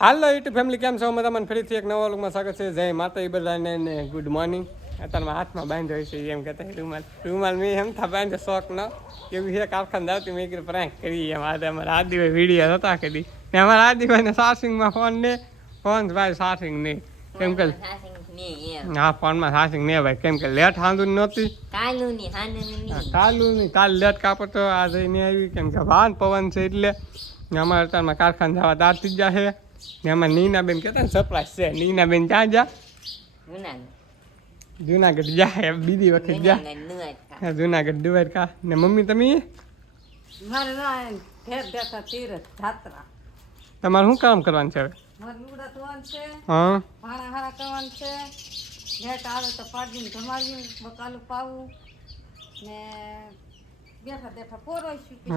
હાલો YouTube family કેમ છો? તમને ફરીથી એક નવા લોકમાં સ્વાગત છે. જય માતા બધાને ને ગુડ મોર્નિંગ. અત્યારમાં હાથમાં બાંધ્યો છે એમ કહેતા રૂમાલ મેં એમ થા બાંધો શોખ ન એવી છે કારખાને આવતી મેં કીધું પ્રેન્ક કરી એમ આજે અમારા આદિભાઈ વિડીયો હતા કદી ને અમારા આદિભાઈને સાર્સિંગમાં ફોન ભાઈ સાર્સિંગ નહીં કેમ કે હા ફોનમાં સાર્સિંગ નહીં ભાઈ કેમ કે લેટ હાંધું નહોતી કાલ લેટ કાપો તો આજે નહીં આવી કેમ કે વાન પવન છે એટલે અમારે અત્યારમાં કારખાને જવા દાર થઈ જશે ને અમારે નીનાબેન કહેતા ને સરપ્રાઈઝ છે. નીનાબેન ક્યાં જા જુનાગઢ જાય બીજી વખત જા જુનાગઢ ડુવાઈ કા ને મમ્મી તમે તમારે શું કામ કરવાનું છે હવે? હા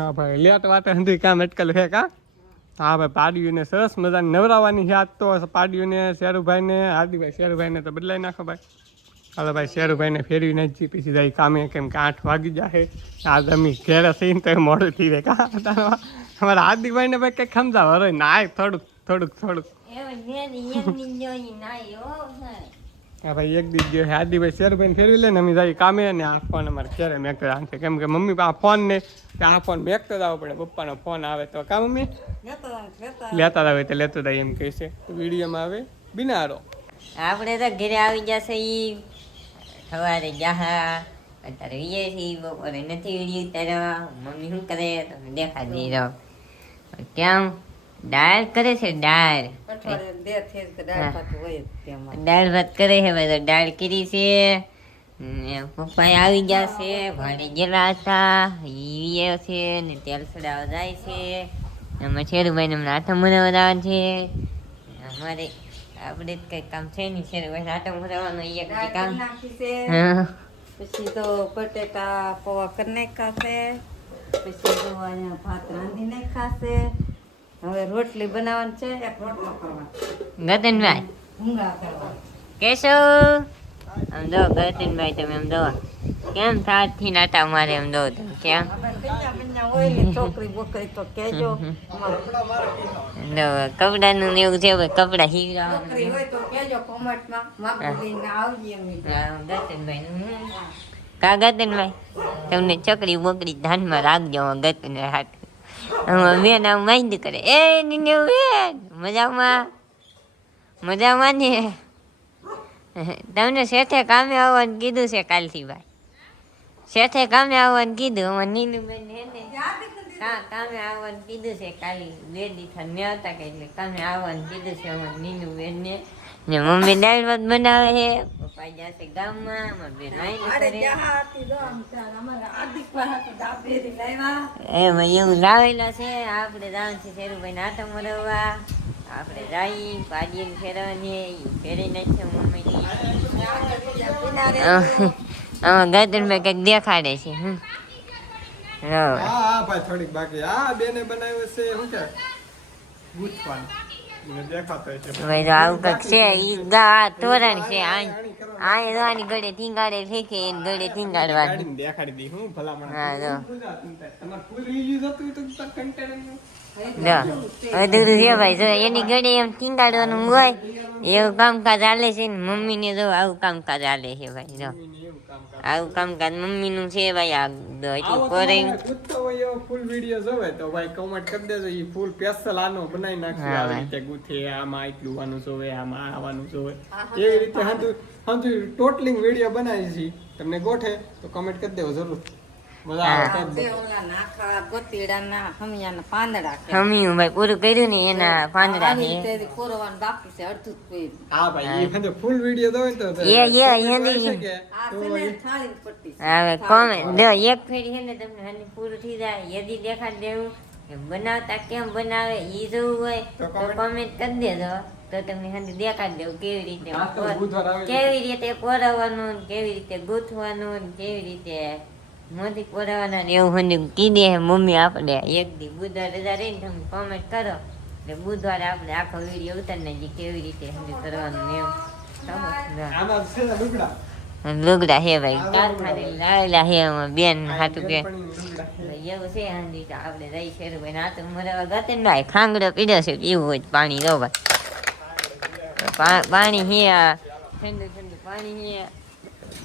હા ભાઈ લેટ વાતે હંધી કામ અટકેલું છે કા? હા ભાઈ પાડીઓને સરસ મજાની નવરાવાની છે આજ તો પાડીઓને શેરુભાઈને હાર્દિકભાઈ શેરુભાઈને તો બદલાઈ નાખો ભાઈ. હાલો ભાઈ શેરુભાઈને ફેરવી નાખી પછી જાય કામે કેમ કે 8 વાગી જાય આજ અમે ઘેરે થઈને તો મોડું થઈ જાય કા અમારા હાર્દિકભાઈને ભાઈ કંઈક સમજાવ હવે નાય થોડુંક હા ભાઈ એક દિવસ જો હાર્દિકભાઈ શેરુભાઈને ફેરવી લે ને અમે જાય કામે ને આ ફોન અમારે ઘેરે મેકતા છે કેમ કે મમ્મી આ ફોન ને આ ફોન મેકતો જ આવવો પડે. પપ્પાનો ફોન આવે તો કા મમ્મી લેતા આવે તો લેતો જાય એમ કહે છે. વિડીયોમાં આવે બિનારો આપણે તો ઘરે આવી જશે ઈ સવારે જાહા અત્યારે વિજય છે બપોરે નથી વિડીયો ઉતારવા. મમ્મી શું કરે તમે દેખાડી દો કેમ દાળ કરે છે દાળ ભાત કરે છે ભાઈ તો દાળ કરી છે. પપ્પા આવી જશે ભાડે ગયેલા હતા ઈ છે ને તેલ સડાવવા જાય છે. અમારે શેરુભાઈ ને હમણાં આઠમ મનાવવા છે. અમારે આપણે કઈ કામ છે નહીં શેરુભાઈ આઠમ મનાવવાનું એક કામ પછી તો બટેટા પૌવા કરી નાખાશે પછી તો ભાત રાંધી નાખાશે. હવે રોટલી બનાવવાની છે એક રોટલો કરવાનો ગતનભાઈ ભૂંગળા કરવા કેશો આમ દો ગતનભાઈ તમે આમ દો કેમ સાથી નાટા મારે એમ દો તમે કેમ હોય ને છોકરી બોકરી તો કહેજો કપડાનું ને એવું છે કપડા હીરા છોકરી હોય તો કહેજો કોમેન્ટમાં માગું લઈને આવજે અમે ગતનભાઈ કા ગતનભાઈ તમને છોકરી બોકરી ધ્યાનમાં રાખજો ગતનભાઈ હાથ બેન આમ માઇન્ડ કરે એ નીને બેન મજામાં ને તમને શેઠે કામે આવવાનું કીધું છે કાલથી ભાઈ શેઠે કામે આવવાનું કીધું અમારે નીલુબેન હે ને કામે આવવાનું કીધું છે કાલે 2 દિવસ મેં આવતા કે એટલે કામે આવવાનું કીધું છે અમારે નીલુબેન ને મમ્મી દાળ ભાત બનાવે છે. પપ્પા જશે ગામમાં અમારે બેન એવું લાવેલા છે. આપણે જવાનું છે શેરુભાઈ આટો મરવવા આપણે જઈ પાડીએ ફેરવાની ફેરી નાખશે મમ્મી આમાં ગતનભાઈ કંઈક દેખાડે છે. થોડીક બાકી આ બેને બનાવ્યો છે શું કે ગુથવાનું ભાઈ આવું કંઈક છે ઈ ગા તોરણ છે આ એની ગળે ઠીંગાડે ફેંકે એને ગળે ઠીંગાડવા દેખાડી દી હું ભલામણ હા જો તમાર ફૂલ રીવ્યુ હતું તો કન્ટેન્ટ અધૂરું છે ભાઈ જો એની ગળે એમ ઠીંગાડવાનું હોય એવું કામકાજ હાલે છે ને મમ્મી ને જો આવું કામકાજ હાલે છે ભાઈ જો આવું કામકાજ મમ્મી નું છે ભાઈ આ ફૂલ વિડીયો જોવે તો ભાઈ કમેન્ટ કરી દેજો ઈ ફૂલ સ્પેશિયલ આનો બનાવી નાખશું આવી રીતે ગુથે આમાં આટલું વાનું જોવે આમાં આવવાનું જોવે એવી રીતે હંધુ ટોટલિંગ વિડીયો બનાવી છે તમને ગોઠે તો કમેન્ટ કરી દેવો જરૂર મજા આવે. હમિયું ભાઈ પૂરું કર્યું ને એના પાંદડા છે હા ભાઈ એ ફૂલ વિડીયો દો તો હવે કોમેન્ટ દો એક ફેરી છે ને તમને હની પૂરું થઈ જાય યદી દેખાડ દેવું બનાવતા કેમ બનાવે ઈ જોવું હોય તો કોમેન્ટ કરી દેજો તો તમને હની દેખાડ દેવું કેવી રીતે કોરવવાનું કેવી રીતે ગૂંથવાનું કેવી રીતે મોદી કોરાવાના એવું મને કીધે મમ્મી આપણે એક દી બુધવાર રજા રહીને તમે કોમેન્ટ કરો એટલે બુધવારે આપણે આખો વિડીયો ઉતારી નાખીએ કેવી રીતે સમજી કરવાનું એમ લુગડા હે ભાઈ કારખાને લાવેલા હે બેન હાટું કે એવું છે હાંડી આપણે રહી શેરુભાઈ ના તો મરાવા ગતે ને ભાઈ ખાંગડો પીડ્યો છે પીવું હોય પાણી દો ભાઈ પાણી હે આ ઠંડુ ઠંડુ પાણી હે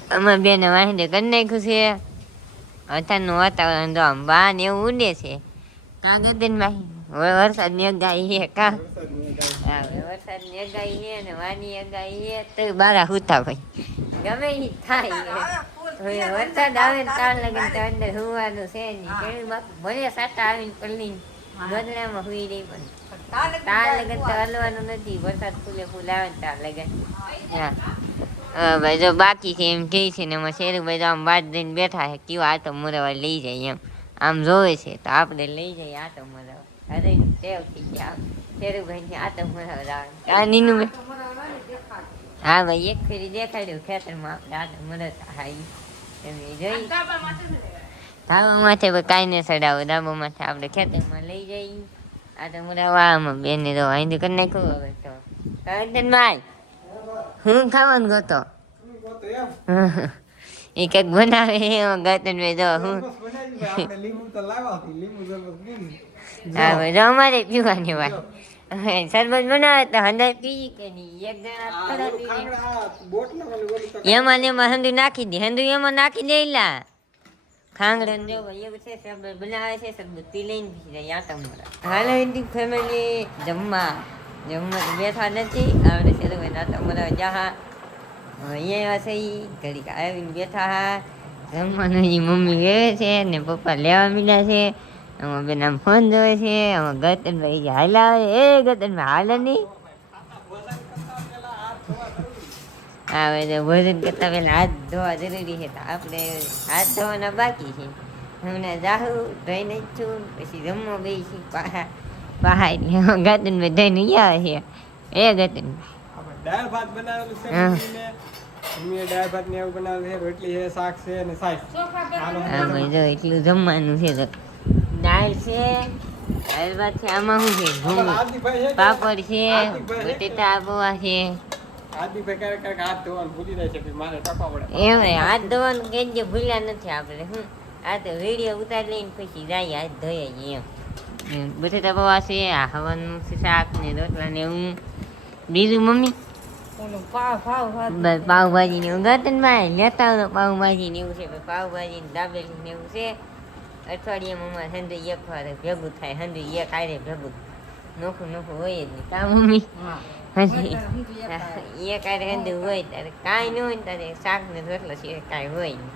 અમારા બેને વાહિંદે કરી નાખ્યું છે અત્યારનું વાતાવરણ જો આમ બા ને એવું ઉડે છે કાં ગદનભાઈ હવે વરસાદની અગાહી હે કા હા હવે વરસાદની અગાહી હે ને વાની અગાહી હે તો બારા હુતા ભાઈ ગમે ઈ થાય હવે વરસાદ આવે ને તાર લગન તો અંદર હુવાનું છે નહીં કેવી બાપુ ભલે સાટા આવીને પલ્લી ગદડામાં હુઈ રહી પણ તાર લગન તો હલવાનું નથી વરસાદ ફૂલે ફૂલ આવે ને તાર લગન હા ભાઈ જો બાકી છે એમ કહે છે ને એમાં શેરુભાઈ તો આમ વાત દઈને બેઠા છે કેવો આટો મરાવા લઈ જાય એમ આમ જોવે છે તો આપણે લઈ જઈએ આટો મરાવા અરે ટેવ થઈ ગયા શેરુભાઈ આટો મરાવા આ નીનું હા ભાઈ એક ફેરી દેખાડ્યું ખેતરમાં આપણે આટો મરાતા હા તમે જોઈ ધાબા માથે કાંઈ ને ચડાવો ધાબા માથે આપણે ખેતરમાં લઈ જઈએ આટો મરાવા આમાં બેને તો અહીં કરી નાખ્યું હવે તો ભાઈ હું ખાવાનું ગતો એ કઈક બનાવે એમાં ગતન ભાઈ જો હું હા ભાઈ જો અમારે પીવાની ભાઈ શરબત બનાવે તો હંદર પી કે નહીં એક જણા થોડા પી એમાં ને એમાં હંદુ નાખી દે હંદુ એમાં નાખી દે લા ખાંગડન જો ભાઈ એવું છે શરબત બનાવે છે શરબત પી લઈને પી જાય આટો મરા હાલો હિન્દી ફેમિલી જમવા તો બેઠા નથી આપણે શેરુભાઈ નાટો મરાવા જા અહીંયા છે એ ઘડીક આવીને બેઠા હા જમવાનું એ મમ્મી વેવે છે ને પપ્પા લેવા મીડા છે આમાં બેન આમ ફોન જોવે છે આમાં ગતનભાઈ જે હાલ આવે એ ગતનભાઈ હાલે નહીં આવે તો ભોજન કરતા પહેલા હાથ ધોવા જરૂરી છે તો આપણે હાથ ધોવાના બાકી છે હમણાં જાહું ધોઈ નાખશું પછી જમવા બેસી પાહા એટલે ગતનભાઈ ધોઈને આવે છે એ ગતનભાઈ દાળ ભાત બનાવેલું છે મમ્મીએ દાળ ભાત ને એવું બનાવેલું છે રોટલી છે શાક છે અને સાઈસ હા ભાઈ જો એટલું જમવાનું છે તો દાળ છે દાળ ભાત છે આમાં શું છે ઘઉં પાપડ છે બટેટા પૌવા છે આદિભાઈ ક્યારેક હાથ ધોવાનું ભૂલી જાય છે મારે ટપા પડે એમ હાથ ધોવાનું કઈ ભૂલ્યા નથી આપણે હું આ તો વિડીયો ઉતારી લઈને પછી જાય હાથ ધોઈએ એમ બટેટા પૌવા છે આ હવાનું શાક ને રોટલા ને એવું બીજું મમ્મી પાવભાજી ને એવું ગતનભાઈ લેતા આવતો પાવભાજી ને એવું છે પાવભાજી ને દાબેલી ને એવું છે અઠવાડિયામાં અમારે હંધુ એક વાર ભેગું થાય હંધુ એક આરે ભેગું નોખું હોય જ નહીં કા મમ્મી એક આરે હંધુ હોય ત્યારે કાંઈ ન હોય ને ત્યારે શાક ને રોટલો છે કાંઈ હોય નહીં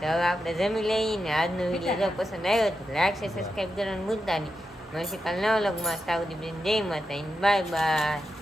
તો હવે આપણે જમી લઈને આજનો વિડીયો જો પસંદ આવ્યો તો લાઈક છે સબસ્ક્રાઈબ કરવાનું ભૂલતા નહીં મળશે કાલ નવા લોગમાં તાવડી જય માતા બાય બાય.